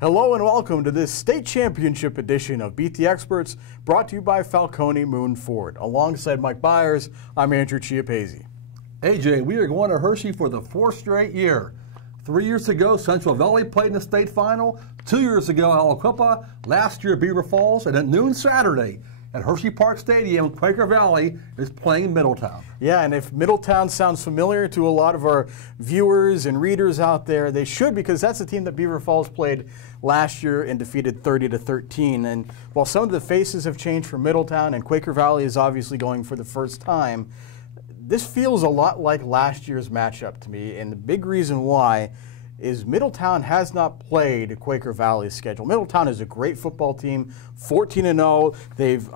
Hello and welcome to this state championship edition of Beat the Experts, brought to you by Falcone Moon Ford. Alongside Mike Byers, I'm Andrew Chiappese. AJ, we are going to Hershey for the fourth straight year. 3 years ago, Central Valley played in the state final. 2 years ago, Aliquippa. Last year, Beaver Falls. And at noon Saturday, at Hersheypark Stadium, Quaker Valley is playing Middletown. Yeah, and if Middletown sounds familiar to a lot of our viewers and readers out there, they should, because that's the team that Beaver Falls played last year and defeated 30-13. And while some of the faces have changed for Middletown, and Quaker Valley is obviously going for the first time, this feels a lot like last year's matchup to me. And the big reason why is Middletown has not played Quaker Valley's schedule. Middletown is a great football team, 14-0. They've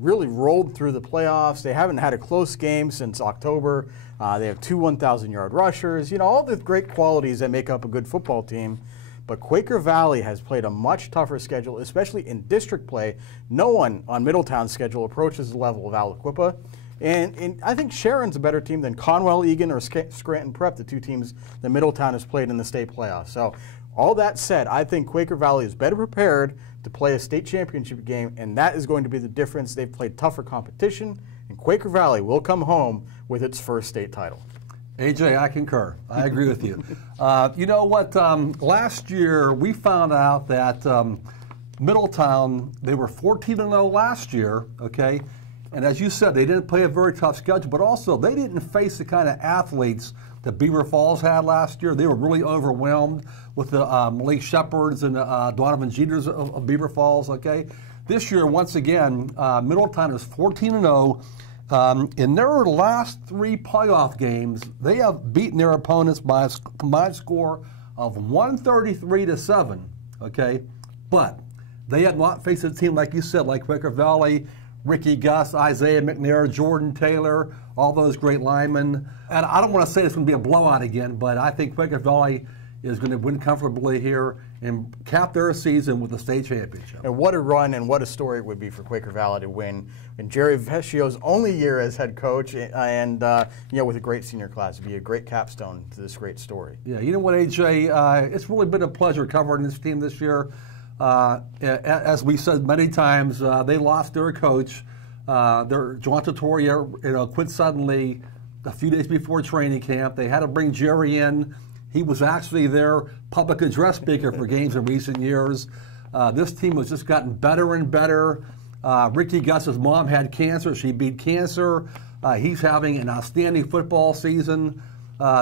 really rolled through the playoffs. They haven't had a close game since October. They have two 1,000-yard rushers, you know, all the great qualities that make up a good football team. But Quaker Valley has played a much tougher schedule, especially in district play. No one on Middletown's schedule approaches the level of Aliquippa. And I think Sharon's a better team than Conwell, Egan, or Scranton Prep, the two teams that Middletown has played in the state playoffs. So all that said, I think Quaker Valley is better prepared to play a state championship game, and that is going to be the difference. They've played tougher competition, and Quaker Valley will come home with its first state title. AJ, I concur. I agree with you. You know what? Last year, we found out that Middletown, they were 14-0 last year, okay? And as you said, they didn't play a very tough schedule, but also they didn't face the kind of athletes that Beaver Falls had last year. They were really overwhelmed with the Malik Shepherds and Donovan Jeters of Beaver Falls, okay? This year, once again, Middletown is 14-0. In their last three playoff games, they have beaten their opponents by a combined score of 133-7, okay? But they have not faced a team, like you said, like Quaker Valley, Ricky Gus, Isaiah McNair, Jordan Taylor, all those great linemen. And I don't want to say it's going to be a blowout again, but I think Quaker Valley is going to win comfortably here and cap their season with the state championship. And what a run and what a story it would be for Quaker Valley to win in Jerry Vecchio's only year as head coach, and you know, with a great senior class. It'd be a great capstone to this great story. Yeah, you know what, AJ? It's really been a pleasure covering this team this year. As we said many times, they lost their coach. Their John Tortoria, quit suddenly a few days before training camp. They had to bring Jerry in. He was actually their public address speaker for games in recent years. This team has just gotten better and better. Ricky Gus's mom had cancer. She beat cancer. He's having an outstanding football season.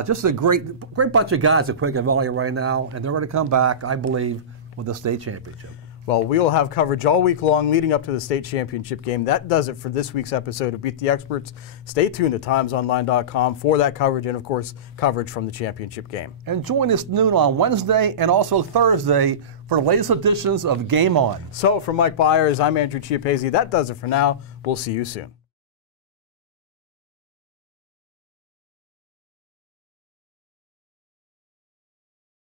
Just a great bunch of guys at Quaker Valley right now, and they're going to come back, I believe, with the state championship. Well, we will have coverage all week long leading up to the state championship game. That does it for this week's episode of Beat the Experts. Stay tuned to timesonline.com for that coverage and, of course, coverage from the championship game. And join us noon on Wednesday and also Thursday for the latest editions of Game On. So, for Mike Byers, I'm Andrew Chiappese. That does it for now. We'll see you soon.